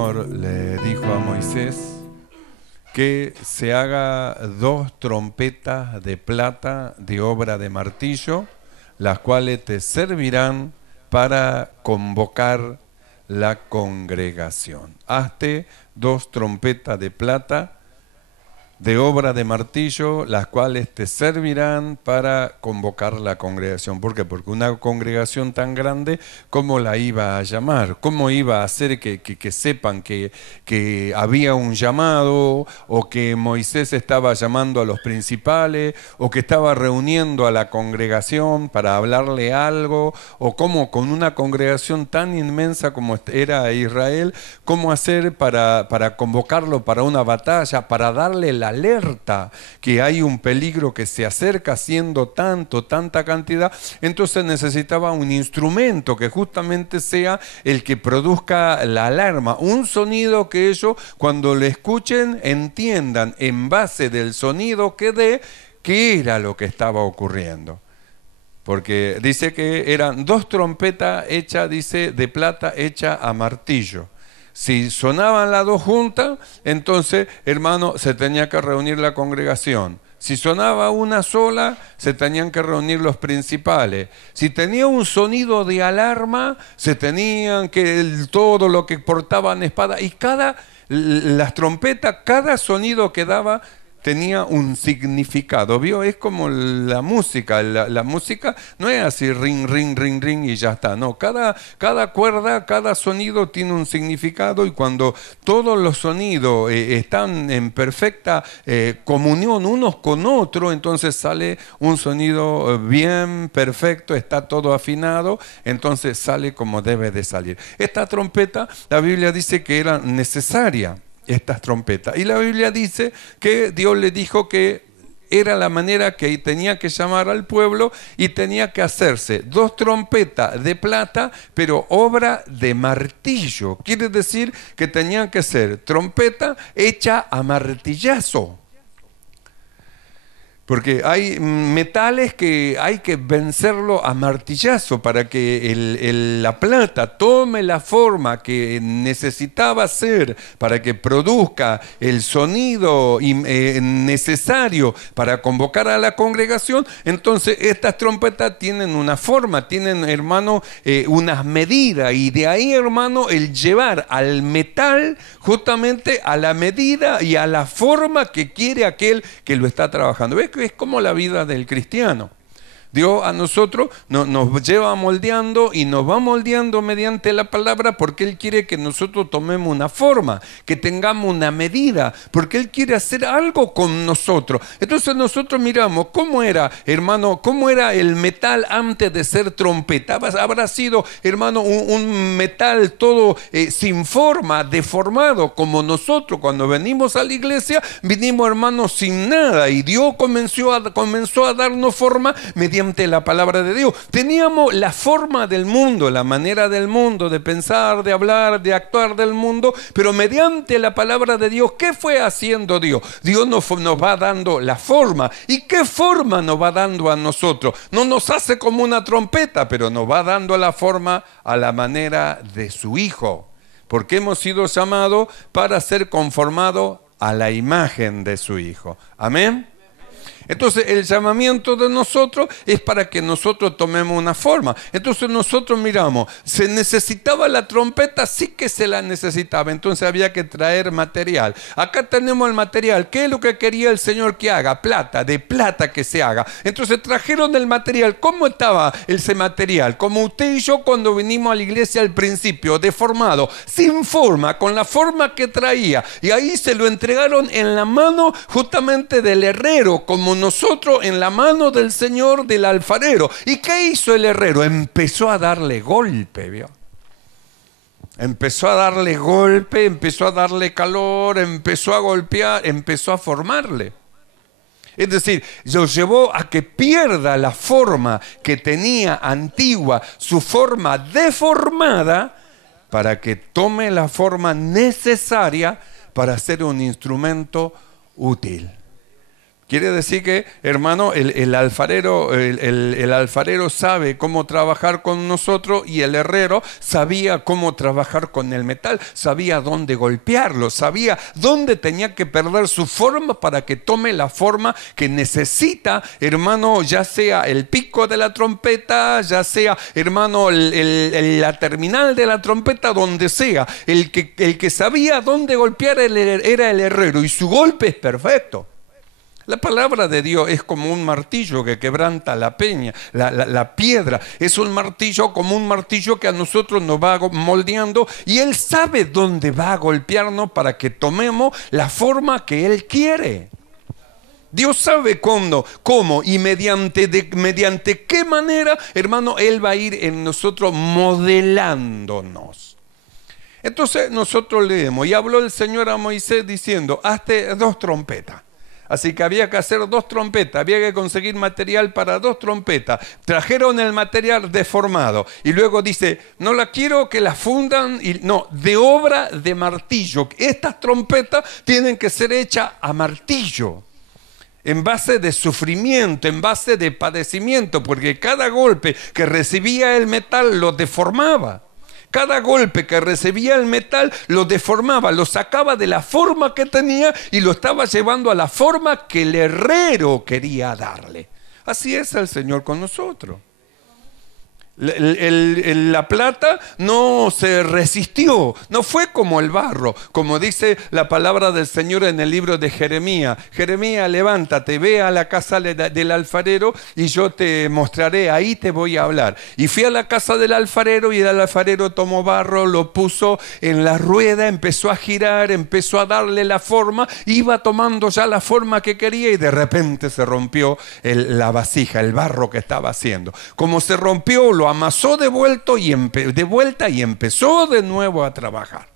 Le dijo a Moisés que se haga 2 trompetas de plata de obra de martillo, las cuales te servirán para convocar la congregación. Hazte 2 trompetas de plata de obra de martillo, las cuales te servirán para convocar la congregación. ¿Por qué? Porque una congregación tan grande, ¿cómo la iba a llamar? ¿Cómo iba a hacer que sepan que había un llamado, o que Moisés estaba llamando a los principales, o que estaba reuniendo a la congregación para hablarle algo? ¿O cómo con una congregación tan inmensa como era Israel, cómo hacer para convocarlo para una batalla, para darle la alerta que hay un peligro que se acerca siendo tanta cantidad? Entonces necesitaba un instrumento que justamente sea el que produzca la alarma, un sonido que ellos cuando lo escuchen entiendan en base del sonido que dé qué era lo que estaba ocurriendo. Porque dice que eran 2 trompetas hechas, dice, de plata hecha a martillo. Si sonaban las 2 juntas, entonces, hermano, se tenía que reunir la congregación. Si sonaba una sola, se tenían que reunir los principales. Si tenía un sonido de alarma, se tenían que, todo lo que portaban espada. Y las trompetas, cada sonido que daba, tenía un significado, ¿vio? Es como la música. La música no es así ring, ring, ring, ring y ya está. No, cada cuerda, cada sonido tiene un significado, y cuando todos los sonidos están en perfecta comunión unos con otros, entonces sale un sonido bien perfecto, está todo afinado, entonces sale como debe de salir. Esta trompeta, la Biblia dice que era necesaria, estas trompetas. Y la Biblia dice que Dios le dijo que era la manera que tenía que llamar al pueblo, y tenía que hacerse 2 trompetas de plata, pero obra de martillo. Quiere decir que tenían que ser trompeta hecha a martillazo. Porque hay metales que hay que vencerlo a martillazo para que la plata tome la forma que necesitaba ser para que produzca el sonido necesario para convocar a la congregación. Entonces estas trompetas tienen una forma, tienen, hermano, unas medidas, y de ahí, hermano, el llevar al metal justamente a la medida y a la forma que quiere aquel que lo está trabajando. ¿Ves? Es como la vida del cristiano. Dios a nosotros nos lleva moldeando, y nos va moldeando mediante la palabra, porque Él quiere que nosotros tomemos una forma, que tengamos una medida, porque Él quiere hacer algo con nosotros. Entonces nosotros miramos cómo era, hermano, cómo era el metal antes de ser trompeta. Habrá sido, hermano, un metal todo sin forma, deformado, como nosotros cuando venimos a la iglesia, vinimos, hermano, sin nada, y Dios comenzó a darnos forma mediante la palabra de Dios. Teníamos la forma del mundo, la manera del mundo, de pensar, de hablar, de actuar del mundo, pero mediante la palabra de Dios, ¿qué fue haciendo Dios? Dios nos va dando la forma. ¿Y qué forma nos va dando a nosotros? No nos hace como una trompeta, pero nos va dando la forma a la manera de su Hijo, porque hemos sido llamados para ser conformados a la imagen de su Hijo. Amén. Entonces el llamamiento de nosotros es para que nosotros tomemos una forma. Entonces nosotros miramos, ¿se necesitaba la trompeta? Sí que se la necesitaba, entonces había que traer material. Acá tenemos el material. ¿Qué es lo que quería el Señor que haga? Plata, de plata que se haga. Entonces trajeron el material. ¿Cómo estaba ese material? Como usted y yo cuando vinimos a la iglesia al principio, deformado, sin forma, con la forma que traía. Y ahí se lo entregaron en la mano justamente del herrero, como nosotros en la mano del Señor, del alfarero. ¿Y qué hizo el herrero? Empezó a darle golpe, ¿vio? Empezó a darle golpe, empezó a darle calor, empezó a golpear, empezó a formarle. Es decir, lo llevó a que pierda la forma que tenía antigua, su forma deformada, para que tome la forma necesaria para ser un instrumento útil. Quiere decir que, hermano, el alfarero sabe cómo trabajar con nosotros y el herrero sabía cómo trabajar con el metal, sabía dónde golpearlo, sabía dónde tenía que perder su forma para que tome la forma que necesita, hermano, ya sea el pico de la trompeta, ya sea, hermano, la terminal de la trompeta, donde sea. El que sabía dónde golpear era el herrero y su golpe es perfecto. La palabra de Dios es como un martillo que quebranta la peña, la piedra. Es un martillo como un martillo que a nosotros nos va moldeando y Él sabe dónde va a golpearnos para que tomemos la forma que Él quiere. Dios sabe cuándo, cómo y mediante qué manera, hermano, Él va a ir en nosotros modelándonos. Entonces nosotros leemos, y habló el Señor a Moisés diciendo, hazte 2 trompetas. Así que había que hacer 2 trompetas, había que conseguir material para 2 trompetas. Trajeron el material deformado y luego dice, no la quiero que la fundan, no, de obra de martillo. Estas trompetas tienen que ser hechas a martillo, en base de sufrimiento, en base de padecimiento, porque cada golpe que recibía el metal lo deformaba. Cada golpe que recibía el metal lo deformaba, lo sacaba de la forma que tenía y lo estaba llevando a la forma que el herrero quería darle. Así es el Señor con nosotros. La plata no se resistió, no fue como el barro, como dice la palabra del Señor en el libro de Jeremías. Jeremías, levántate, ve a la casa del alfarero y yo te mostraré, ahí te voy a hablar. Y fui a la casa del alfarero y el alfarero tomó barro, lo puso en la rueda, empezó a girar, empezó a darle la forma, iba tomando ya la forma que quería y de repente se rompió la vasija, el barro que estaba haciendo. Como se rompió, lo amasó de vuelta y empezó de nuevo a trabajar.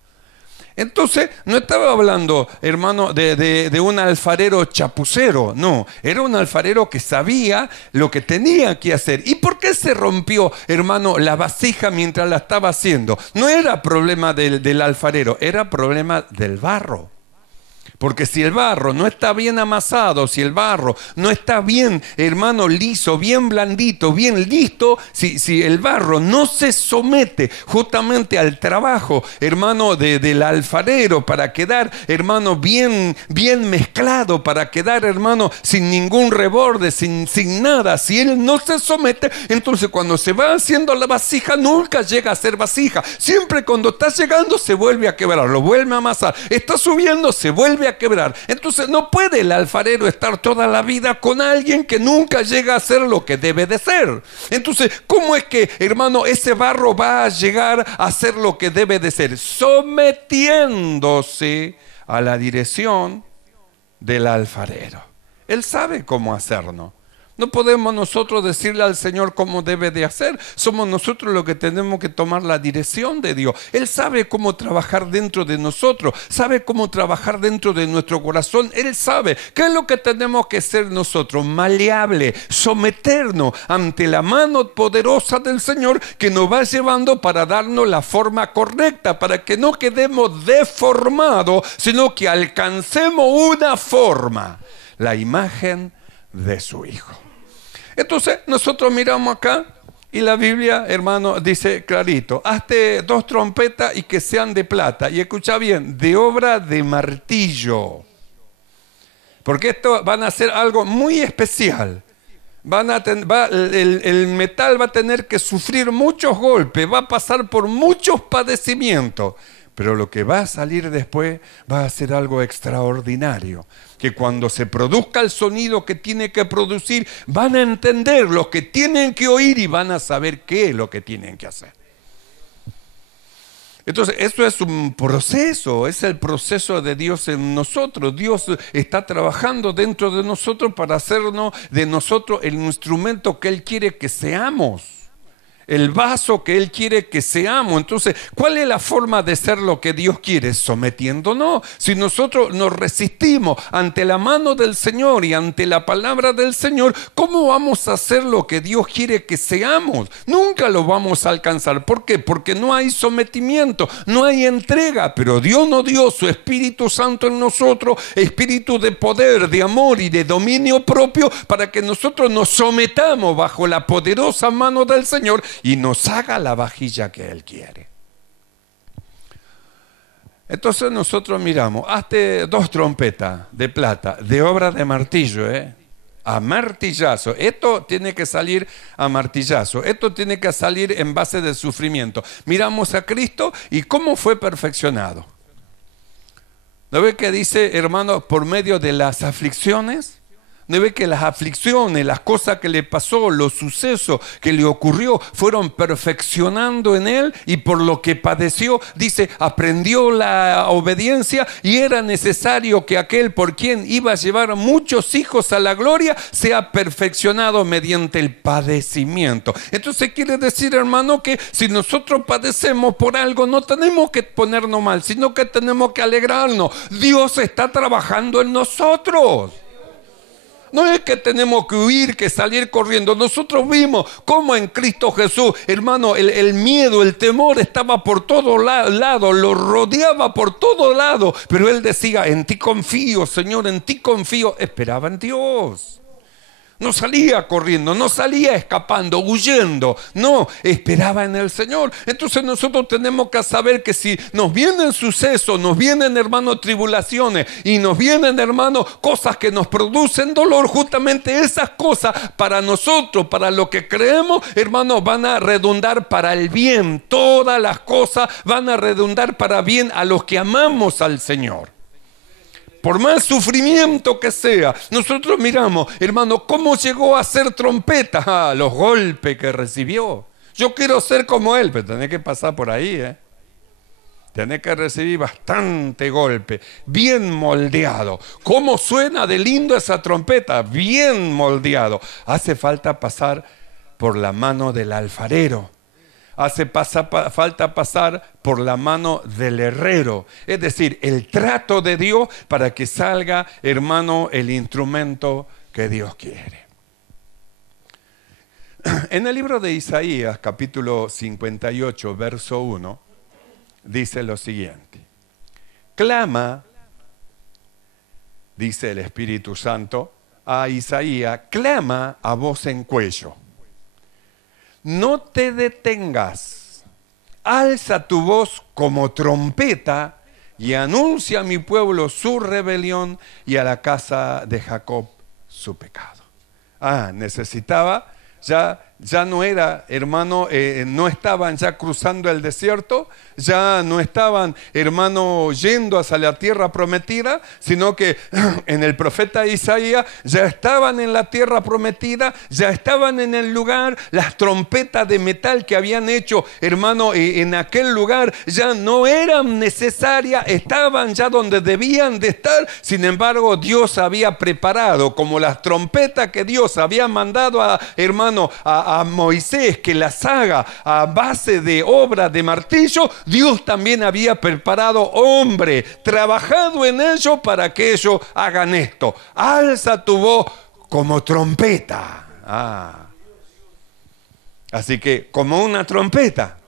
Entonces, no estaba hablando, hermano, de un alfarero chapucero, no, era un alfarero que sabía lo que tenía que hacer. ¿Y por qué se rompió, hermano, la vasija mientras la estaba haciendo? No era problema del alfarero, era problema del barro. Porque si el barro no está bien amasado, si el barro no está bien, hermano, liso, bien blandito, bien listo, si el barro no se somete justamente al trabajo, hermano, del alfarero para quedar, hermano, bien mezclado, para quedar, hermano, sin ningún reborde, sin nada, si él no se somete, entonces cuando se va haciendo la vasija, nunca llega a ser vasija. Siempre cuando está llegando se vuelve a quebrar, lo vuelve a amasar, está subiendo, se vuelve a quebrar. Entonces no puede el alfarero estar toda la vida con alguien que nunca llega a ser lo que debe de ser. Entonces, ¿cómo es que, hermano, ese barro va a llegar a ser lo que debe de ser? Sometiéndose a la dirección del alfarero. Él sabe cómo hacerlo. No podemos nosotros decirle al Señor cómo debe de hacer. Somos nosotros los que tenemos que tomar la dirección de Dios. Él sabe cómo trabajar dentro de nosotros. Sabe cómo trabajar dentro de nuestro corazón. Él sabe qué es lo que tenemos que ser nosotros. Maleable, someternos ante la mano poderosa del Señor que nos va llevando para darnos la forma correcta, para que no quedemos deformados, sino que alcancemos una forma, la imagen de su Hijo. Entonces nosotros miramos acá y la Biblia, hermano, dice clarito, hazte 2 trompetas y que sean de plata. Y escucha bien, de obra de martillo. Porque esto van a hacer algo muy especial. El metal va a tener que sufrir muchos golpes, va a pasar por muchos padecimientos. Pero lo que va a salir después va a ser algo extraordinario. Que cuando se produzca el sonido que tiene que producir, van a entender lo que tienen que oír y van a saber qué es lo que tienen que hacer. Entonces, esto es un proceso, es el proceso de Dios en nosotros. Dios está trabajando dentro de nosotros para hacernos de nosotros el instrumento que Él quiere que seamos. el vaso que Él quiere que seamos. Entonces, ¿cuál es la forma de ser lo que Dios quiere? Sometiéndonos. Si nosotros nos resistimos ante la mano del Señor y ante la palabra del Señor, ¿cómo vamos a hacer lo que Dios quiere que seamos? Nunca lo vamos a alcanzar. ¿Por qué? Porque no hay sometimiento, no hay entrega. Pero Dios nos dio su Espíritu Santo en nosotros, espíritu de poder, de amor y de dominio propio, para que nosotros nos sometamos bajo la poderosa mano del Señor y nos haga la vajilla que Él quiere. Entonces nosotros miramos, hazte 2 trompetas de plata, de obra de martillo, a martillazo. Esto tiene que salir a martillazo, esto tiene que salir en base de sufrimiento. Miramos a Cristo y cómo fue perfeccionado. ¿No ve que dice, hermano, por medio de las aflicciones? ¿No ve que las aflicciones, las cosas que le pasó, los sucesos que le ocurrió, fueron perfeccionando en él? Y por lo que padeció, dice, aprendió la obediencia, y era necesario que aquel por quien iba a llevar muchos hijos a la gloria sea perfeccionado mediante el padecimiento. Entonces quiere decir, hermano, que si nosotros padecemos por algo, no tenemos que ponernos mal, sino que tenemos que alegrarnos. Dios está trabajando en nosotros. No es que tenemos que huir, que salir corriendo. Nosotros vimos cómo en Cristo Jesús, hermano, el miedo, el temor estaba por todos lados, lo rodeaba por todos lados. Pero Él decía, en ti confío, Señor, en ti confío. Esperaba en Dios. No salía corriendo, no salía escapando, huyendo. No, esperaba en el Señor. Entonces nosotros tenemos que saber que si nos vienen sucesos, nos vienen, hermanos, tribulaciones, y nos vienen, hermanos, cosas que nos producen dolor, justamente esas cosas para nosotros, para lo que creemos, hermanos, van a redundar para el bien. Todas las cosas van a redundar para bien a los que amamos al Señor. Por más sufrimiento que sea, nosotros miramos, hermano, cómo llegó a ser trompeta, los golpes que recibió. Yo quiero ser como él, pero tenés que pasar por ahí, Tenés que recibir bastante golpe, bien moldeado. ¿Cómo suena de lindo esa trompeta? Bien moldeado. Hace falta pasar por la mano del alfarero. Hace falta pasar por la mano del herrero, es decir, el trato de Dios para que salga, hermano, el instrumento que Dios quiere. En el libro de Isaías, capítulo 58, verso 1, dice lo siguiente: clama, dice el Espíritu Santo a Isaías, clama a voz en cuello. No te detengas, alza tu voz como trompeta y anuncia a mi pueblo su rebelión y a la casa de Jacob su pecado. Necesitaba, ya no era, hermano, no estaban ya cruzando el desierto, ya no estaban, hermano, yendo hacia la tierra prometida, sino que en el profeta Isaías ya estaban en la tierra prometida, ya estaban en el lugar. Las trompetas de metal que habían hecho, hermano, en aquel lugar ya no eran necesarias, estaban ya donde debían de estar. Sin embargo, Dios había preparado, como las trompetas que Dios había mandado a, hermano, a Moisés que las haga a base de obra de martillo, Dios también había preparado hombre, trabajado en ello para que ellos hagan esto. Alza tu voz como trompeta. Así que como una trompeta.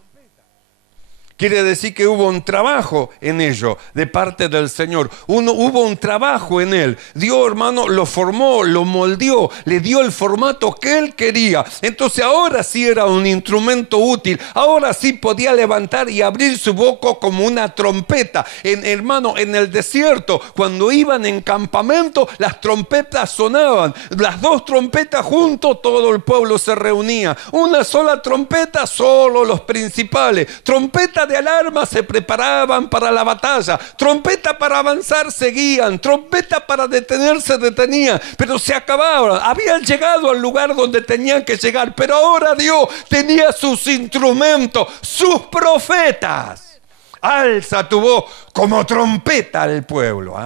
Quiere decir que hubo un trabajo en ello de parte del Señor. Hubo un trabajo en él. Dios, hermano, lo formó, lo moldeó, le dio el formato que él quería. Entonces ahora sí era un instrumento útil. Ahora sí podía levantar y abrir su boca como una trompeta. Hermano, en el desierto, cuando iban en campamento, las trompetas sonaban. Las 2 trompetas juntos, todo el pueblo se reunía. Una sola trompeta, solo los principales. Trompeta de alarma, se preparaban para la batalla. Trompeta para avanzar, seguían. Trompeta para detenerse, detenían. Pero se acababan. Habían llegado al lugar donde tenían que llegar. Pero ahora Dios tenía sus instrumentos, sus profetas. Alza tu voz como trompeta al pueblo.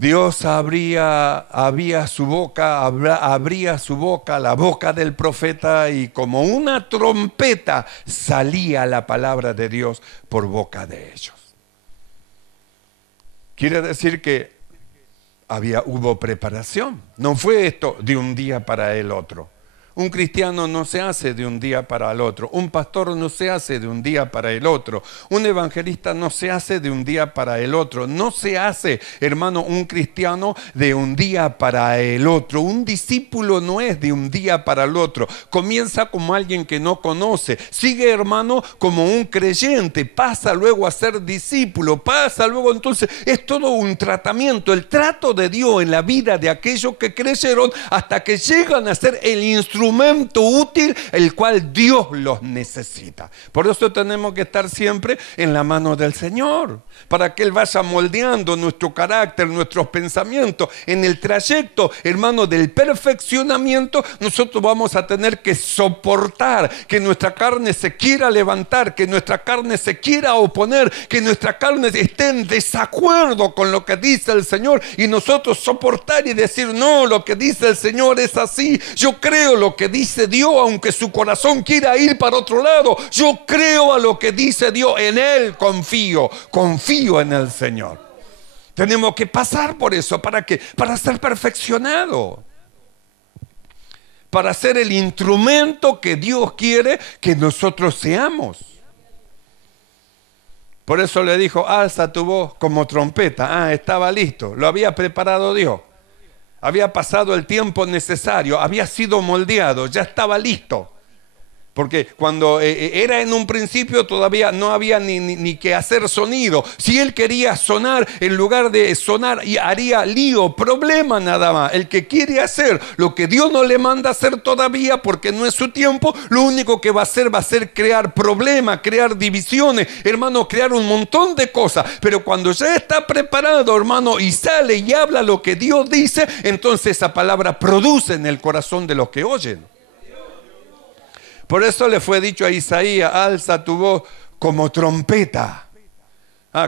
Dios abría su boca, abría su boca, la boca del profeta, y como una trompeta salía la palabra de Dios por boca de ellos. Quiere decir que hubo preparación. No fue esto de un día para el otro. Un cristiano no se hace de un día para el otro. Un pastor no se hace de un día para el otro. Un evangelista no se hace de un día para el otro. No se hace, hermano, un cristiano de un día para el otro. Un discípulo no es de un día para el otro. Comienza como alguien que no conoce. Sigue, hermano, como un creyente. Pasa luego a ser discípulo. Pasa luego, entonces, es todo un tratamiento. El trato de Dios en la vida de aquellos que creyeron hasta que llegan a ser el instrumento útil el cual Dios los necesita. Por eso tenemos que estar siempre en la mano del Señor, para que Él vaya moldeando nuestro carácter, nuestros pensamientos. En el trayecto, hermano, del perfeccionamiento, nosotros vamos a tener que soportar que nuestra carne se quiera levantar, que nuestra carne se quiera oponer, que nuestra carne esté en desacuerdo con lo que dice el Señor, y nosotros soportar y decir: no, lo que dice el Señor es así, yo creo lo que dice Dios, aunque su corazón quiera ir para otro lado. Yo creo a lo que dice Dios, en Él confío en el Señor. Tenemos que pasar por eso. ¿Para qué? Para ser perfeccionado, para ser el instrumento que Dios quiere que nosotros seamos. Por eso le dijo: alza tu voz como trompeta. Estaba listo, lo había preparado Dios. Había pasado el tiempo necesario, había sido moldeado, ya estaba listo. Porque cuando era en un principio todavía no había ni que hacer sonido. Si él quería sonar, en lugar de sonar, y haría lío, problema nada más. El que quiere hacer lo que Dios no le manda hacer todavía, porque no es su tiempo, lo único que va a hacer crear problemas, crear divisiones, hermano, crear un montón de cosas. Pero cuando ya está preparado, hermano, y sale y habla lo que Dios dice, entonces esa palabra produce en el corazón de los que oyen. Por eso le fue dicho a Isaías: alza tu voz como trompeta.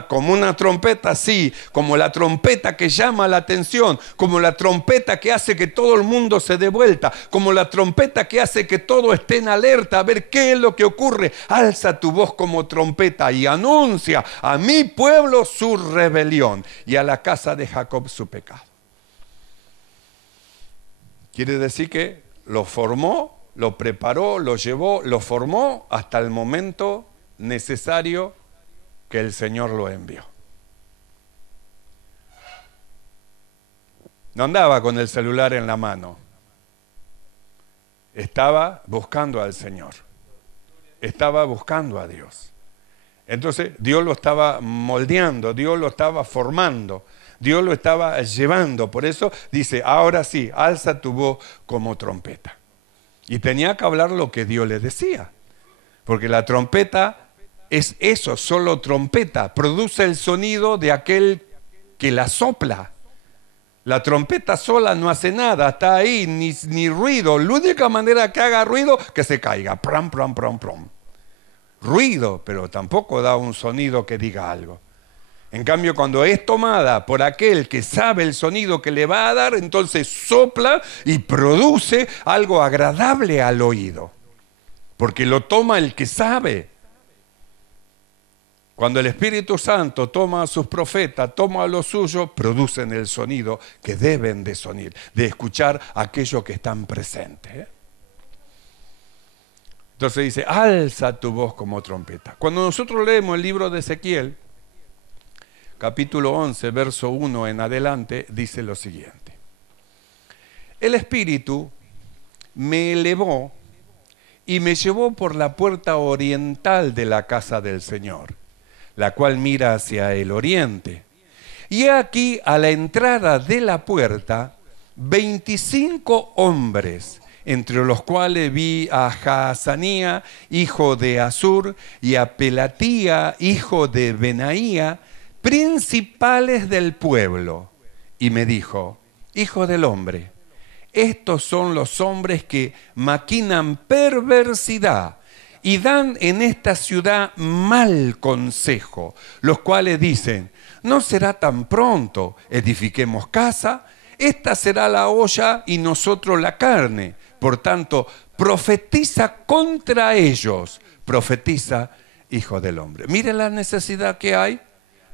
Como una trompeta, sí, como la trompeta que llama la atención, como la trompeta que hace que todo el mundo se dé vuelta, como la trompeta que hace que todos estén alerta a ver qué es lo que ocurre. Alza tu voz como trompeta y anuncia a mi pueblo su rebelión y a la casa de Jacob su pecado. Quiere decir que lo formó, lo preparó, lo llevó, lo formó hasta el momento necesario que el Señor lo envió. No andaba con el celular en la mano. Estaba buscando al Señor. Estaba buscando a Dios. Entonces Dios lo estaba moldeando, Dios lo estaba formando, Dios lo estaba llevando. Por eso dice: ahora sí, alza tu voz como trompeta. Y tenía que hablar lo que Dios le decía, porque la trompeta es eso, solo trompeta, produce el sonido de aquel que la sopla. La trompeta sola no hace nada, está ahí, ni ruido. La única manera que haga ruido, que se caiga, pram, pram, pram, pram. Ruido, pero tampoco da un sonido que diga algo. En cambio, cuando es tomada por aquel que sabe el sonido que le va a dar, entonces sopla y produce algo agradable al oído, porque lo toma el que sabe. Cuando el Espíritu Santo toma a sus profetas, toma a los suyos, producen el sonido que deben de sonir, de escuchar a aquellos que están presentes. Entonces dice: alza tu voz como trompeta. Cuando nosotros leemos el libro de Ezequiel, capítulo 11, verso 1 en adelante, dice lo siguiente: el Espíritu me elevó y me llevó por la puerta oriental de la casa del Señor, la cual mira hacia el oriente. Y aquí, a la entrada de la puerta, 25 hombres, entre los cuales vi a Jaazanía, hijo de Azur, y a Pelatía, hijo de Benaía, principales del pueblo. Y me dijo: hijo del hombre, estos son los hombres que maquinan perversidad y dan en esta ciudad mal consejo, los cuales dicen, no será tan pronto, edifiquemos casa, esta será la olla y nosotros la carne. Por tanto, profetiza contra ellos, profetiza, Hijo del Hombre. Mire la necesidad que hay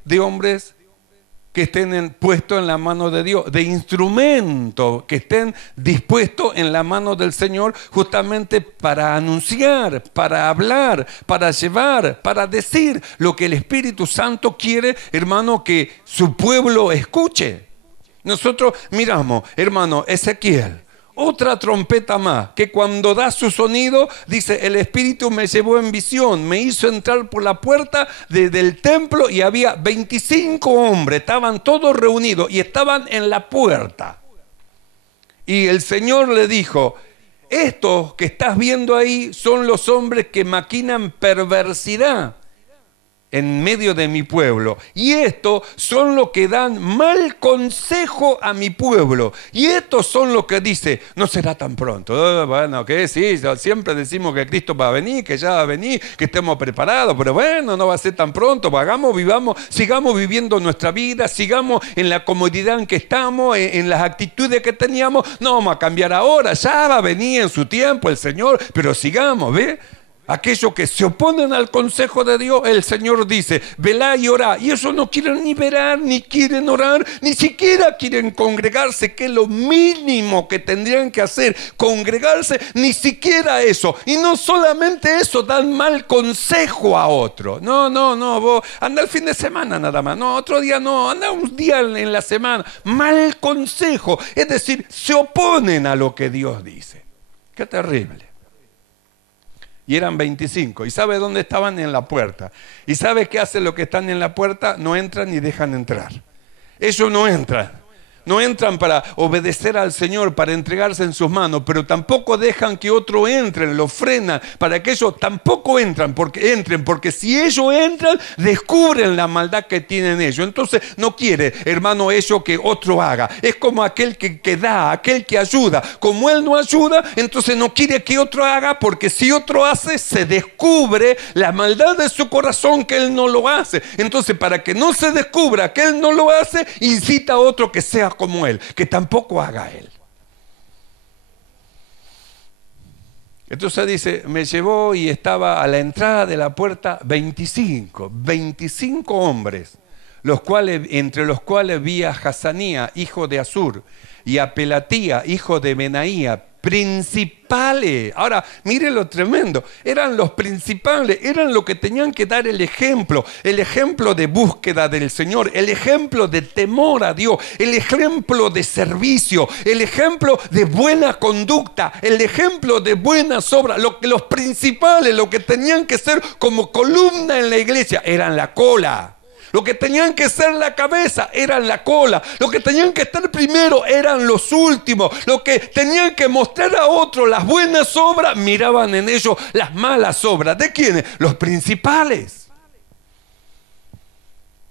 de hombres que estén puestos en la mano de Dios, de instrumentos que estén dispuestos en la mano del Señor, justamente para anunciar, para hablar, para llevar, para decir lo que el Espíritu Santo quiere, hermano, que su pueblo escuche. Nosotros miramos, hermano, Ezequiel, otra trompeta más, que cuando da su sonido, dice, el Espíritu me llevó en visión, me hizo entrar por la puerta del templo y había 25 hombres, estaban todos reunidos y estaban en la puerta. Y el Señor le dijo, estos que estás viendo ahí son los hombres que maquinan perversidad en medio de mi pueblo, y estos son los que dan mal consejo a mi pueblo, y estos son los que dicen, no será tan pronto. Bueno, que sí, siempre decimos que Cristo va a venir, que ya va a venir, que estemos preparados, pero bueno, no va a ser tan pronto, hagamos, vivamos, sigamos viviendo nuestra vida, sigamos en la comodidad en que estamos, en las actitudes que teníamos, no vamos a cambiar ahora, ya va a venir en su tiempo el Señor, pero sigamos, ¿ve? Aquellos que se oponen al consejo de Dios, el Señor dice, velá y orá. Y ellos no quieren ni velar, ni quieren orar, ni siquiera quieren congregarse, que es lo mínimo que tendrían que hacer, congregarse, ni siquiera eso. Y no solamente eso, dan mal consejo a otro. No, vos anda el fin de semana nada más. No, otro día no, anda un día en la semana. Mal consejo, es decir, se oponen a lo que Dios dice. Qué terrible. Y eran 25. ¿Y sabe dónde estaban? En la puerta. ¿Y sabe qué hacen los que están en la puerta? No entran ni dejan entrar. Ellos no entran. No entran para obedecer al Señor, para entregarse en sus manos, pero tampoco dejan que otro entre, lo frenan, para que ellos tampoco entren, porque si ellos entran, descubren la maldad que tienen ellos. Entonces no quiere, hermano, eso que otro haga. Es como aquel que da, aquel que ayuda. Como él no ayuda, entonces no quiere que otro haga, porque si otro hace, se descubre la maldad de su corazón que él no lo hace. Entonces, para que no se descubra que él no lo hace, incita a otro que sea como él, que tampoco haga él. Entonces dice, me llevó y estaba a la entrada de la puerta 25 hombres, entre los cuales vi a Hasanía, hijo de Azur, y a Pelatía, hijo de Benaía, principales. Ahora, mire lo tremendo, eran los principales, eran los que tenían que dar el ejemplo de búsqueda del Señor, el ejemplo de temor a Dios, el ejemplo de servicio, el ejemplo de buena conducta, el ejemplo de buenas obras. Los principales, lo que tenían que ser como columna en la iglesia, eran la cola. Lo que tenían que ser la cabeza eran la cola. Lo que tenían que estar primero eran los últimos. Lo que tenían que mostrar a otros las buenas obras, miraban en ellos las malas obras. ¿De quiénes? Los principales.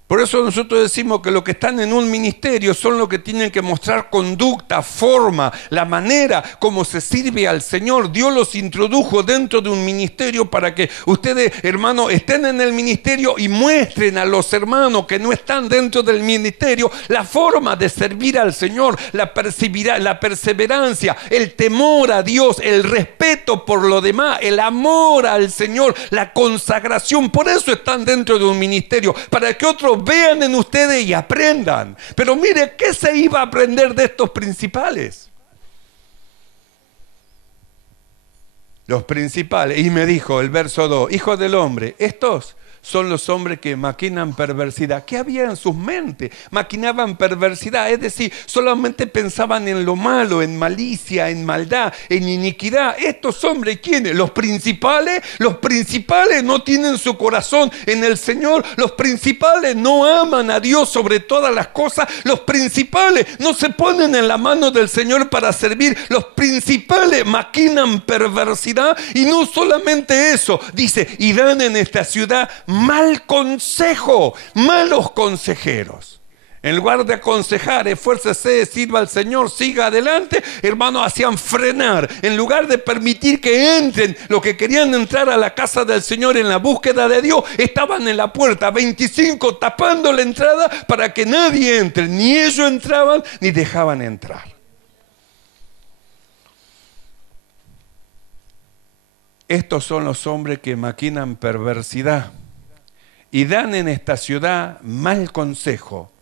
Por eso nosotros decimos que los que están en un ministerio son los que tienen que mostrar conducta, forma, la manera como se sirve al Señor. Dios los introdujo dentro de un ministerio para que ustedes, hermanos, estén en el ministerio y muestren a los hermanos que no están dentro del ministerio la forma de servir al Señor, la perseverancia, el temor a Dios, el respeto por lo demás, el amor al Señor, la consagración. Por eso están dentro de un ministerio, para que otros vean en ustedes y aprendan. Pero mire, ¿qué se iba a aprender de estos principales? Los principales. Y me dijo el verso 2, hijo del hombre, estos son los hombres que maquinan perversidad. ¿Qué había en sus mentes? Maquinaban perversidad, es decir, solamente pensaban en lo malo, en malicia, en maldad, en iniquidad. Estos hombres, ¿quiénes? Los principales no tienen su corazón en el Señor. Los principales no aman a Dios sobre todas las cosas. Los principales no se ponen en la mano del Señor para servir. Los principales maquinan perversidad. Y no solamente eso, dice, y dan en esta ciudad mal consejo, malos consejeros. En lugar de aconsejar, esfuércese, sirva al Señor, siga adelante, hermanos, hacían frenar. En lugar de permitir que entren los que querían entrar a la casa del Señor en la búsqueda de Dios, estaban en la puerta, 25 tapando la entrada para que nadie entre. Ni ellos entraban ni dejaban entrar. Estos son los hombres que maquinan perversidad y dan en esta ciudad mal consejo,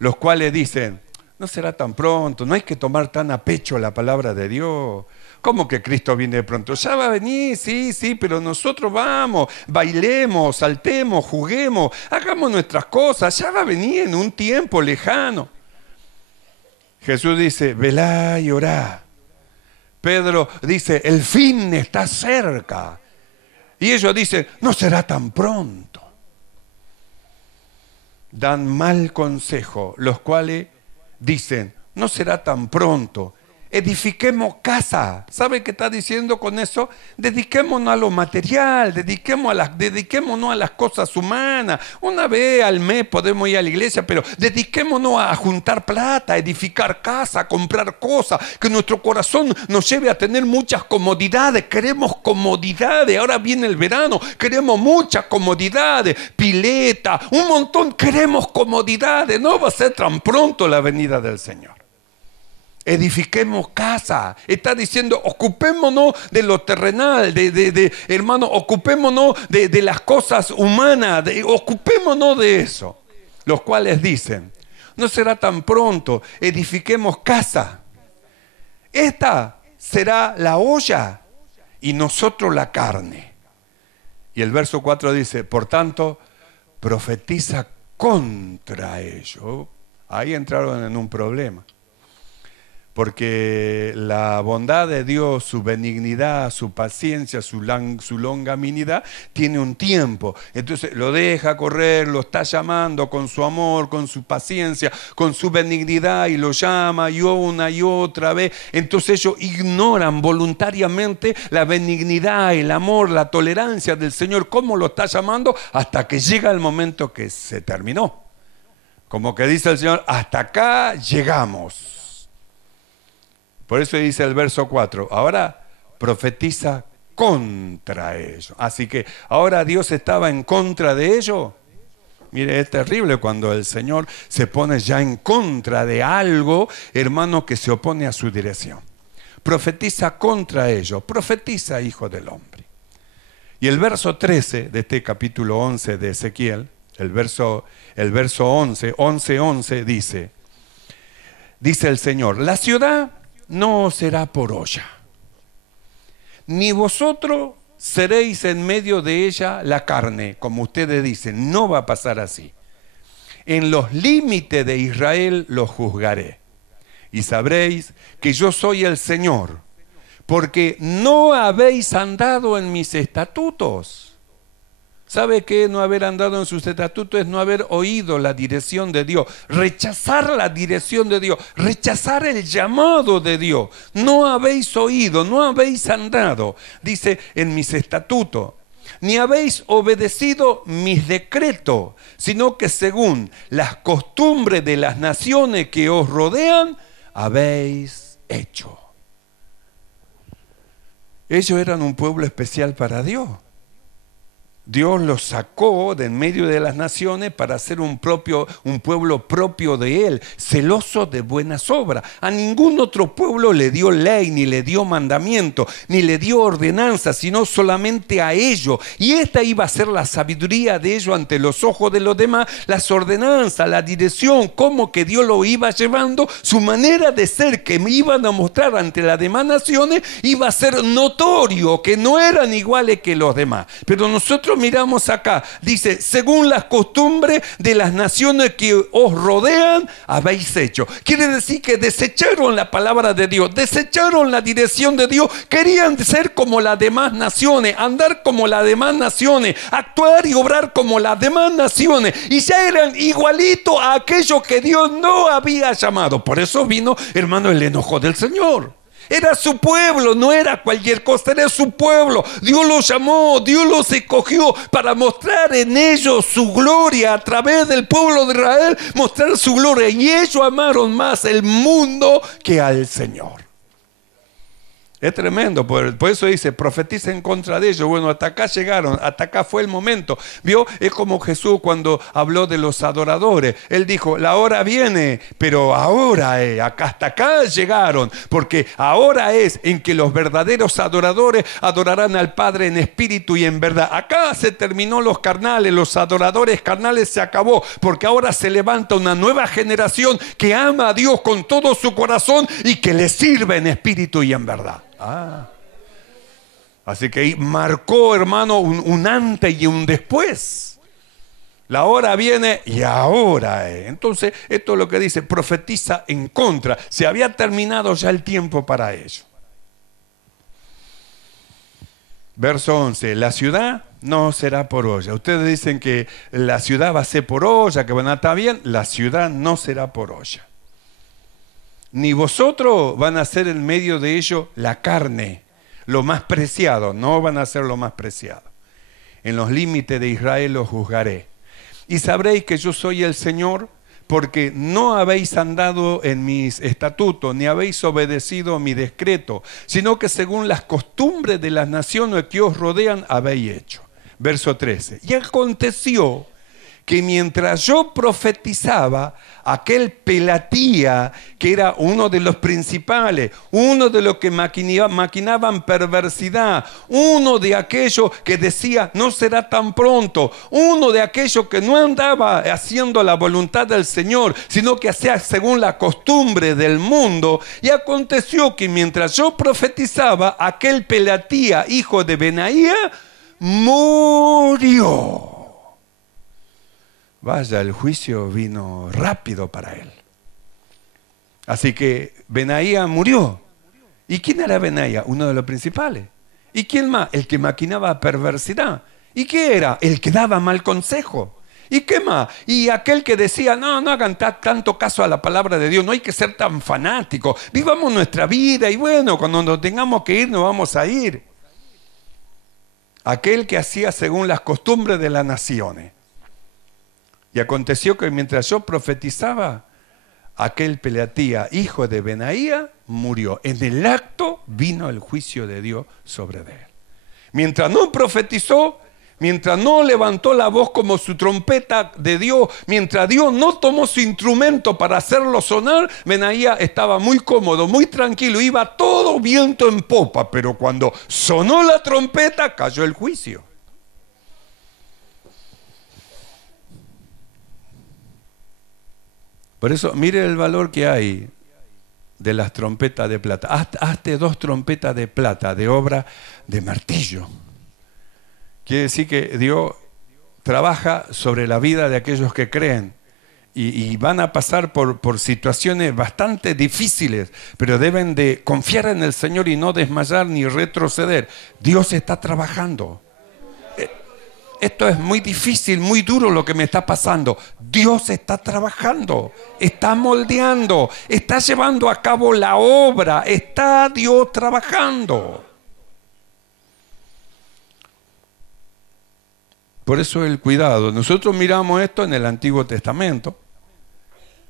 los cuales dicen, no será tan pronto, no hay que tomar tan a pecho la palabra de Dios. ¿Cómo que Cristo viene pronto? Ya va a venir, sí, pero nosotros vamos, bailemos, saltemos, juguemos, hagamos nuestras cosas, ya va a venir en un tiempo lejano. Jesús dice, velá y orá. Pedro dice, el fin está cerca. Y ellos dicen, no será tan pronto. Dan mal consejo, los cuales dicen, no será tan pronto, edifiquemos casa. ¿Sabe qué está diciendo con eso? Dediquémonos a lo material, dediquémonos a las cosas humanas. Una vez al mes podemos ir a la iglesia, pero dediquémonos a juntar plata, a edificar casa, a comprar cosas, que nuestro corazón nos lleve a tener muchas comodidades. Queremos comodidades, ahora viene el verano, queremos muchas comodidades, pileta, un montón, queremos comodidades. No va a ser tan pronto la venida del Señor. Edifiquemos casa. Está diciendo, ocupémonos de lo terrenal, hermano, ocupémonos de las cosas humanas, ocupémonos de eso. Los cuales dicen, no será tan pronto, edifiquemos casa. Esta será la olla y nosotros la carne. Y el verso 4 dice, por tanto, profetiza contra ello. Ahí entraron en un problema. Porque la bondad de Dios, su benignidad, su paciencia, su longanimidad, tiene un tiempo. Entonces lo deja correr, lo está llamando con su amor, con su paciencia, con su benignidad, y lo llama y una y otra vez. Entonces ellos ignoran voluntariamente la benignidad, el amor, la tolerancia del Señor. ¿Cómo lo está llamando? Hasta que llega el momento que se terminó. Como que dice el Señor, hasta acá llegamos. Por eso dice el verso 4, ahora profetiza contra ellos. Así que ahora Dios estaba en contra de ellos. Mire, es terrible cuando el Señor se pone ya en contra de algo, hermano, que se opone a su dirección. Profetiza contra ellos, profetiza, hijo del hombre. Y el verso 13 de este capítulo 11 de Ezequiel, el verso 11 dice el Señor, la ciudad no será por olla, ni vosotros seréis en medio de ella la carne, como ustedes dicen, no va a pasar así. En los límites de Israel los juzgaré, y sabréis que yo soy el Señor, porque no habéis andado en mis estatutos. ¿Sabe qué? No haber andado en sus estatutos es no haber oído la dirección de Dios, rechazar la dirección de Dios, rechazar el llamado de Dios. No habéis oído, no habéis andado, dice, en mis estatutos, ni habéis obedecido mis decretos, sino que según las costumbres de las naciones que os rodean, habéis hecho. Ellos eran un pueblo especial para Dios. Dios los sacó de en medio de las naciones para ser un pueblo propio de Él, celoso de buenas obras. A ningún otro pueblo le dio ley, ni le dio mandamiento, ni le dio ordenanza, sino solamente a ellos. Y esta iba a ser la sabiduría de ellos ante los ojos de los demás, las ordenanzas, la dirección, cómo que Dios lo iba llevando, su manera de ser que me iban a mostrar ante las demás naciones, iba a ser notorio, que no eran iguales que los demás. Pero nosotros miramos acá, dice, según las costumbres de las naciones que os rodean, habéis hecho. Quiere decir que desecharon la palabra de Dios, desecharon la dirección de Dios, querían ser como las demás naciones, andar como las demás naciones, actuar y obrar como las demás naciones, y ya eran igualitos a aquellos que Dios no había llamado. Por eso vino, hermano, el enojo del Señor. Era su pueblo, no era cualquier cosa, era su pueblo. Dios los llamó, Dios los escogió para mostrar en ellos su gloria, a través del pueblo de Israel, mostrar su gloria. Y ellos amaron más el mundo que al Señor. Es tremendo, por eso dice, profetiza en contra de ellos. Bueno, hasta acá llegaron, hasta acá fue el momento. ¿Vio? Es como Jesús cuando habló de los adoradores. Él dijo, la hora viene, pero ahora hasta acá llegaron. Porque ahora es en que los verdaderos adoradores adorarán al Padre en espíritu y en verdad. Acá se terminó los carnales, los adoradores carnales se acabó. Porque ahora se levanta una nueva generación que ama a Dios con todo su corazón y que le sirve en espíritu y en verdad. Así que ahí marcó, hermano, un antes y un después. La hora viene y ahora es. Entonces, esto es lo que dice, profetiza en contra. Se había terminado ya el tiempo para ello. Verso 11, la ciudad no será por olla. Ustedes dicen que la ciudad va a ser por olla, que van a estar bien. La ciudad no será por olla. Ni vosotros van a ser en medio de ello la carne, lo más preciado, no van a ser lo más preciado. En los límites de Israel os juzgaré. Y sabréis que yo soy el Señor, porque no habéis andado en mis estatutos, ni habéis obedecido mi decreto, sino que según las costumbres de las naciones que os rodean habéis hecho. Verso 13. Y aconteció que mientras yo profetizaba, aquel Pelatía, que era uno de los principales, uno de los que maquinaban perversidad, uno de aquellos que decía no será tan pronto, uno de aquellos que no andaba haciendo la voluntad del Señor, sino que hacía según la costumbre del mundo. Y aconteció que mientras yo profetizaba, aquel Pelatía, hijo de Benaía, murió. Vaya, el juicio vino rápido para él. Así que Benaía murió. ¿Y quién era Benaía? Uno de los principales. ¿Y quién más? El que maquinaba perversidad. ¿Y qué era? El que daba mal consejo. ¿Y qué más? Y aquel que decía, no hagan tanto caso a la palabra de Dios, no hay que ser tan fanáticos. Vivamos nuestra vida y bueno, cuando nos tengamos que ir, nos vamos a ir. Aquel que hacía según las costumbres de las naciones. Y aconteció que mientras yo profetizaba, aquel Pelatía, hijo de Benaía, murió. En el acto vino el juicio de Dios sobre él. Mientras no profetizó, mientras no levantó la voz como su trompeta de Dios, mientras Dios no tomó su instrumento para hacerlo sonar, Benaía estaba muy cómodo, muy tranquilo, iba todo viento en popa, pero cuando sonó la trompeta, cayó el juicio. Por eso, mire el valor que hay de las trompetas de plata. Hazte 2 trompetas de plata, de obra de martillo. Quiere decir que Dios trabaja sobre la vida de aquellos que creen. Y van a pasar por situaciones bastante difíciles, pero deben de confiar en el Señor y no desmayar ni retroceder. Dios está trabajando. Esto es muy difícil, muy duro lo que me está pasando. Dios está trabajando, está moldeando, está llevando a cabo la obra, está Dios trabajando. Por eso el cuidado. Nosotros miramos esto en el Antiguo Testamento,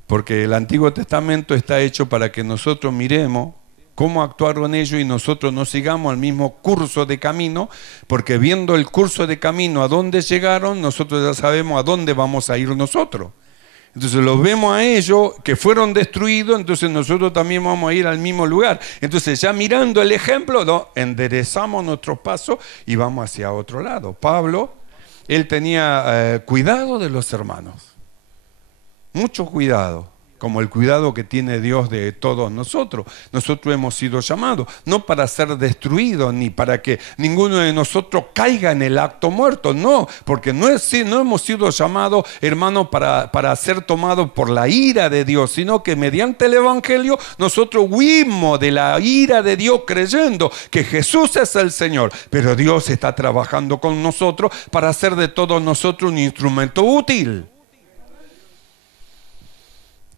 porque el Antiguo Testamento está hecho para que nosotros miremos cómo actuaron ellos y nosotros no sigamos el mismo curso de camino, porque viendo el curso de camino a dónde llegaron, nosotros ya sabemos a dónde vamos a ir nosotros. Entonces los vemos a ellos que fueron destruidos, entonces nosotros también vamos a ir al mismo lugar. Entonces ya mirando el ejemplo, enderezamos nuestros pasos y vamos hacia otro lado. Pablo, él tenía cuidado de los hermanos, mucho cuidado. Como el cuidado que tiene Dios de todos nosotros. Nosotros hemos sido llamados, no para ser destruidos, ni para que ninguno de nosotros caiga en el acto muerto, no, porque no hemos sido llamados, hermanos, para ser tomados por la ira de Dios, sino que mediante el Evangelio nosotros huimos de la ira de Dios creyendo que Jesús es el Señor, pero Dios está trabajando con nosotros para hacer de todos nosotros un instrumento útil.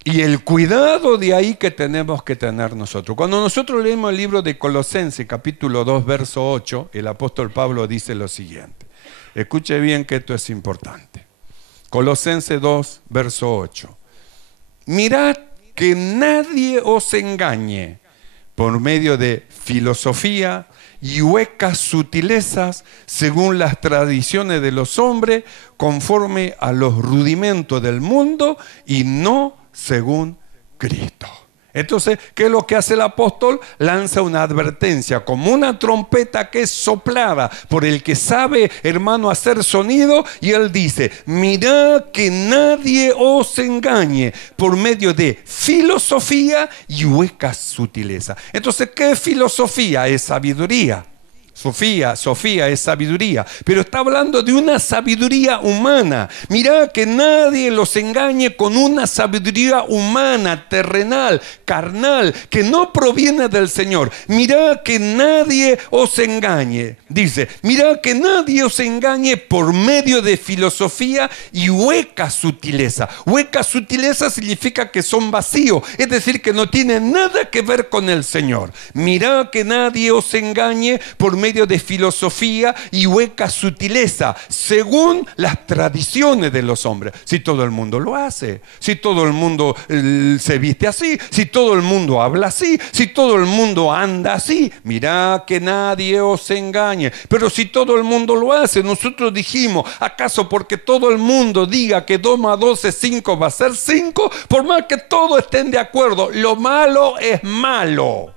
Y el cuidado de ahí que tenemos que tener nosotros. Cuando nosotros leemos el libro de Colosenses, capítulo 2, verso 8, el apóstol Pablo dice lo siguiente. Escuche bien que esto es importante. Colosenses 2, verso 8. Mirad que nadie os engañe por medio de filosofía y huecas sutilezas según las tradiciones de los hombres, conforme a los rudimentos del mundo y no según Cristo. Entonces, ¿qué es lo que hace el apóstol? Lanza una advertencia, como una trompeta que es soplada por el que sabe, hermano, hacer sonido, y él dice, mirad que nadie os engañe por medio de filosofía y huecas sutilezas. Entonces, ¿qué filosofía? Es sabiduría. Sofía es sabiduría, pero está hablando de una sabiduría humana. Mirá que nadie los engañe con una sabiduría humana, terrenal, carnal, que no proviene del Señor. Mirá que nadie os engañe. Dice, mirá que nadie os engañe por medio de filosofía y hueca sutileza. Hueca sutileza significa que son vacíos, es decir, que no tienen nada que ver con el Señor. Mirá que nadie os engañe por medio de filosofía y hueca sutileza, según las tradiciones de los hombres. Si todo el mundo lo hace, si todo el mundo se viste así, si todo el mundo habla así, si todo el mundo anda así, mirá que nadie os engañe. Pero si todo el mundo lo hace, nosotros dijimos, ¿acaso porque todo el mundo diga que 2 más 2 es 5 va a ser 5? Por más que todos estén de acuerdo, lo malo es malo.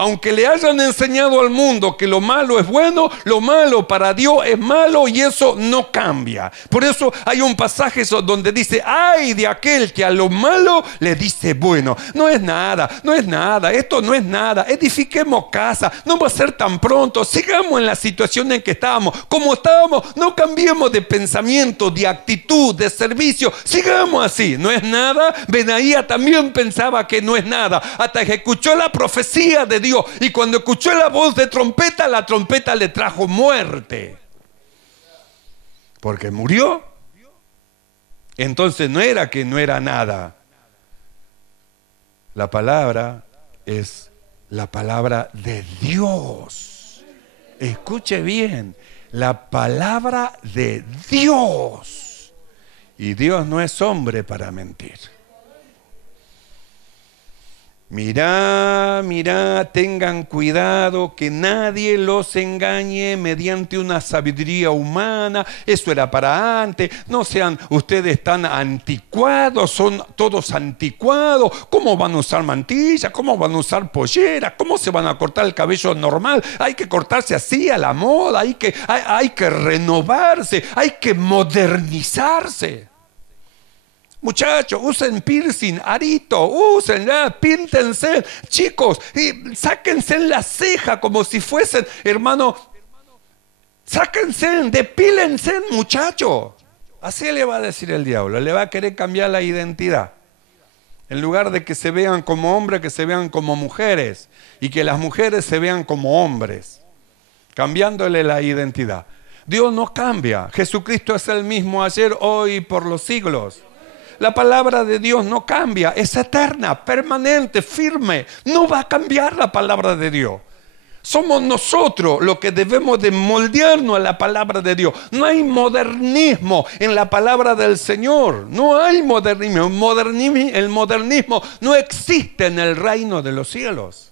Aunque le hayan enseñado al mundo que lo malo es bueno, lo malo para Dios es malo y eso no cambia. Por eso hay un pasaje donde dice, ay de aquel que a lo malo le dice bueno. No es nada, esto no es nada. Edifiquemos casa, no va a ser tan pronto. Sigamos en la situación en que estábamos. Como estábamos, no cambiemos de pensamiento, de actitud, de servicio. Sigamos así, no es nada. Benaía también pensaba que no es nada, hasta que escuchó la profecía de Dios. Y cuando escuchó la voz de trompeta, la trompeta le trajo muerte. Porque murió. Entonces no era que no era nada. La palabra es la palabra de Dios. Escuche bien, la palabra de Dios. Y Dios no es hombre para mentir. Mirá, tengan cuidado que nadie los engañe mediante una sabiduría humana. Eso era para antes. No sean ustedes tan anticuados, son todos anticuados. ¿Cómo van a usar mantillas? ¿Cómo van a usar polleras? ¿Cómo se van a cortar el cabello normal? Hay que cortarse así a la moda, hay que renovarse, hay que modernizarse. Muchachos, usen piercing, arito, úsenla, píntense. Chicos, sáquense la ceja como si fuesen, hermano, sáquense, depílense, muchachos. Así le va a decir el diablo, le va a querer cambiar la identidad. En lugar de que se vean como hombres, que se vean como mujeres. Y que las mujeres se vean como hombres. Cambiándole la identidad. Dios no cambia. Jesucristo es el mismo ayer, hoy y por los siglos. La palabra de Dios no cambia, es eterna, permanente, firme. No va a cambiar la palabra de Dios. Somos nosotros los que debemos de moldearnos a la palabra de Dios. No hay modernismo en la palabra del Señor. No hay modernismo. El modernismo no existe en el reino de los cielos.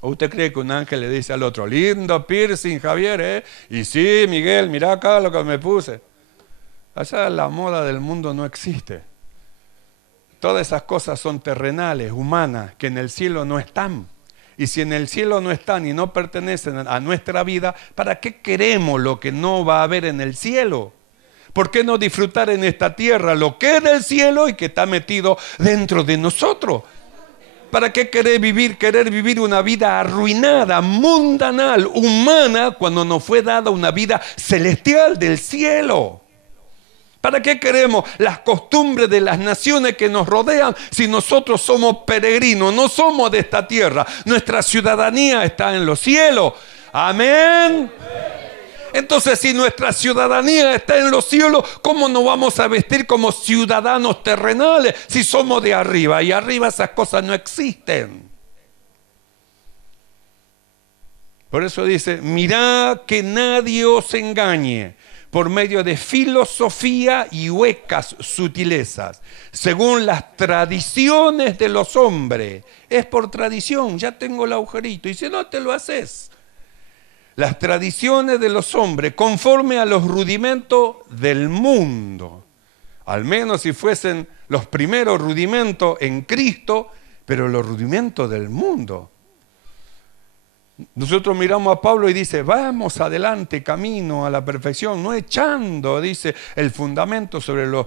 ¿O usted cree que un ángel le dice al otro, lindo piercing, Javier, ¿eh? Y sí, Miguel, mira acá lo que me puse. Allá la moda del mundo no existe. Todas esas cosas son terrenales, humanas, que en el cielo no están. Y si en el cielo no están y no pertenecen a nuestra vida, ¿para qué queremos lo que no va a haber en el cielo? ¿Por qué no disfrutar en esta tierra lo que es del cielo y que está metido dentro de nosotros? ¿Para qué querer vivir una vida arruinada, mundanal, humana, cuando nos fue dada una vida celestial del cielo? ¿Para qué queremos las costumbres de las naciones que nos rodean si nosotros somos peregrinos, no somos de esta tierra? Nuestra ciudadanía está en los cielos. Amén. Entonces, si nuestra ciudadanía está en los cielos, ¿cómo nos vamos a vestir como ciudadanos terrenales si somos de arriba? Y arriba esas cosas no existen. Por eso dice, mirad que nadie os engañe por medio de filosofía y huecas sutilezas, según las tradiciones de los hombres. Es por tradición, ya tengo el agujerito, y si no te lo haces. Las tradiciones de los hombres, conforme a los rudimentos del mundo. Al menos si fuesen los primeros rudimentos en Cristo, pero los rudimentos del mundo. Nosotros miramos a Pablo y dice, vamos adelante, camino a la perfección, no echando, dice, el fundamento sobre los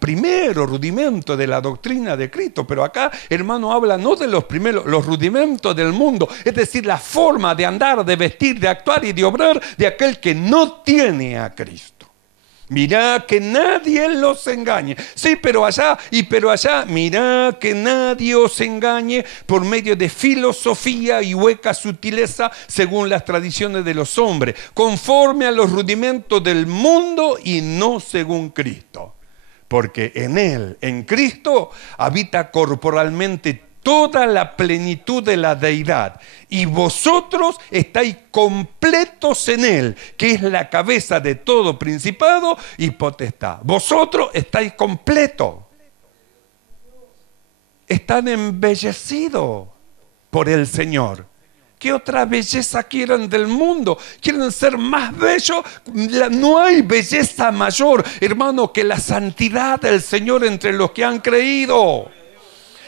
primeros rudimentos de la doctrina de Cristo. Pero acá, hermano, habla no de los primeros, los rudimentos del mundo, es decir, la forma de andar, de vestir, de actuar y de obrar de aquel que no tiene a Cristo. Mirá que nadie los engañe. Sí, pero allá, mirá que nadie os engañe por medio de filosofía y hueca sutileza según las tradiciones de los hombres, conforme a los rudimentos del mundo y no según Cristo. Porque en Él, en Cristo, habita corporalmente toda la plenitud de la deidad, y vosotros estáis completos en Él, que es la cabeza de todo principado y potestad. Vosotros estáis completos. Están embellecidos por el Señor. ¿Qué otra belleza quieren del mundo? ¿Quieren ser más bellos? No hay belleza mayor, hermano, que la santidad del Señor entre los que han creído.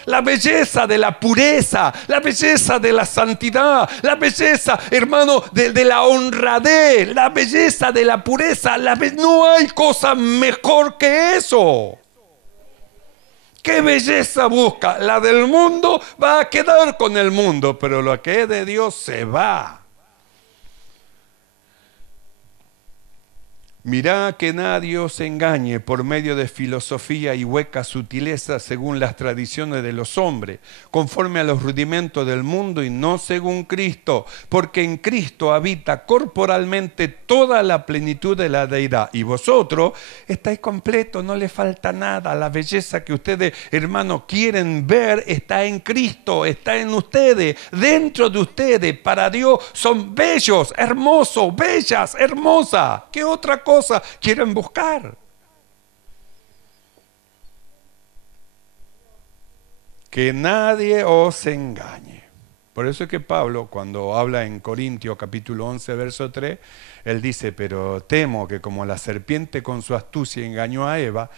La belleza de la pureza, la belleza de la santidad, la belleza, hermano, de la honradez, la belleza de la pureza. No hay cosa mejor que eso. ¿Qué belleza busca? La del mundo va a quedar con el mundo, pero lo que es de Dios se va. Mirá que nadie os engañe por medio de filosofía y hueca sutileza según las tradiciones de los hombres, conforme a los rudimentos del mundo y no según Cristo, porque en Cristo habita corporalmente toda la plenitud de la deidad. Y vosotros estáis completos, no le falta nada. La belleza que ustedes, hermanos, quieren ver está en Cristo, está en ustedes, dentro de ustedes. Para Dios son bellos, hermosos, bellas, hermosas. ¿Qué otra cosa quieren buscar? Que nadie os engañe. Por eso es que Pablo, cuando habla en Corintios capítulo 11, verso 3, él dice, pero temo que como la serpiente con su astucia engañó a Eva,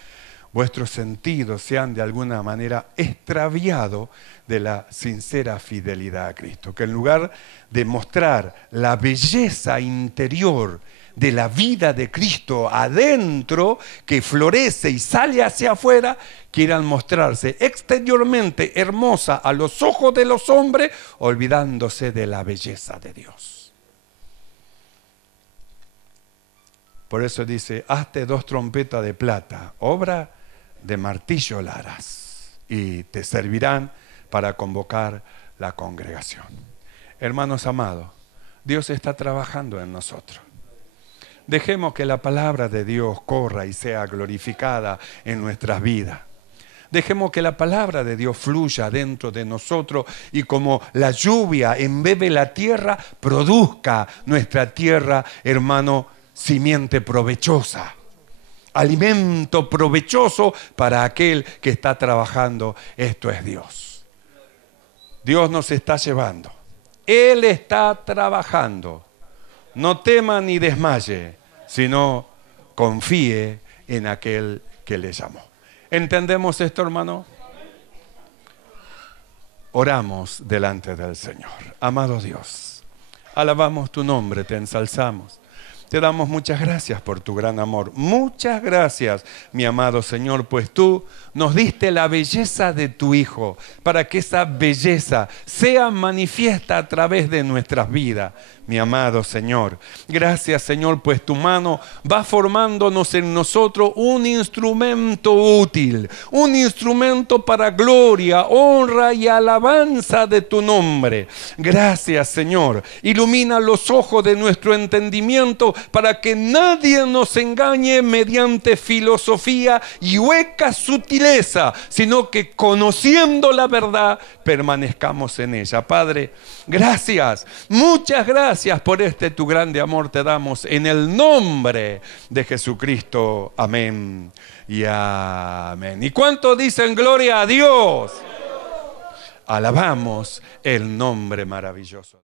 vuestros sentidos sean de alguna manera extraviados de la sincera fidelidad a Cristo. Que en lugar de mostrar la belleza interior de la vida de Cristo adentro, que florece y sale hacia afuera, quieran mostrarse exteriormente hermosa a los ojos de los hombres, olvidándose de la belleza de Dios. Por eso dice, hazte 2 trompetas de plata, obra de martillo la harás, y te servirán para convocar la congregación. Hermanos amados, Dios está trabajando en nosotros. Dejemos que la palabra de Dios corra y sea glorificada en nuestras vidas. Dejemos que la palabra de Dios fluya dentro de nosotros y como la lluvia embebe la tierra, produzca nuestra tierra, hermano, simiente provechosa. Alimento provechoso para aquel que está trabajando. Esto es Dios. Dios nos está llevando. Él está trabajando. No tema ni desmaye, sino confíe en aquel que le llamó. ¿Entendemos esto, hermano? Oramos delante del Señor. Amado Dios, alabamos tu nombre, te ensalzamos. Te damos muchas gracias por tu gran amor. Muchas gracias, mi amado Señor, pues tú nos diste la belleza de tu Hijo para que esa belleza sea manifiesta a través de nuestras vidas. mi amado Señor. Gracias, Señor, pues tu mano va formándonos en nosotros un instrumento útil, un instrumento para gloria, honra y alabanza de tu nombre. Gracias, Señor. Ilumina los ojos de nuestro entendimiento para que nadie nos engañe mediante filosofía y hueca sutileza, sino que conociendo la verdad permanezcamos en ella. Padre, gracias, muchas gracias por este tu grande amor te damos en el nombre de Jesucristo. Amén y amén. ¿Y cuántos dicen gloria a Dios? Alabamos el nombre maravilloso.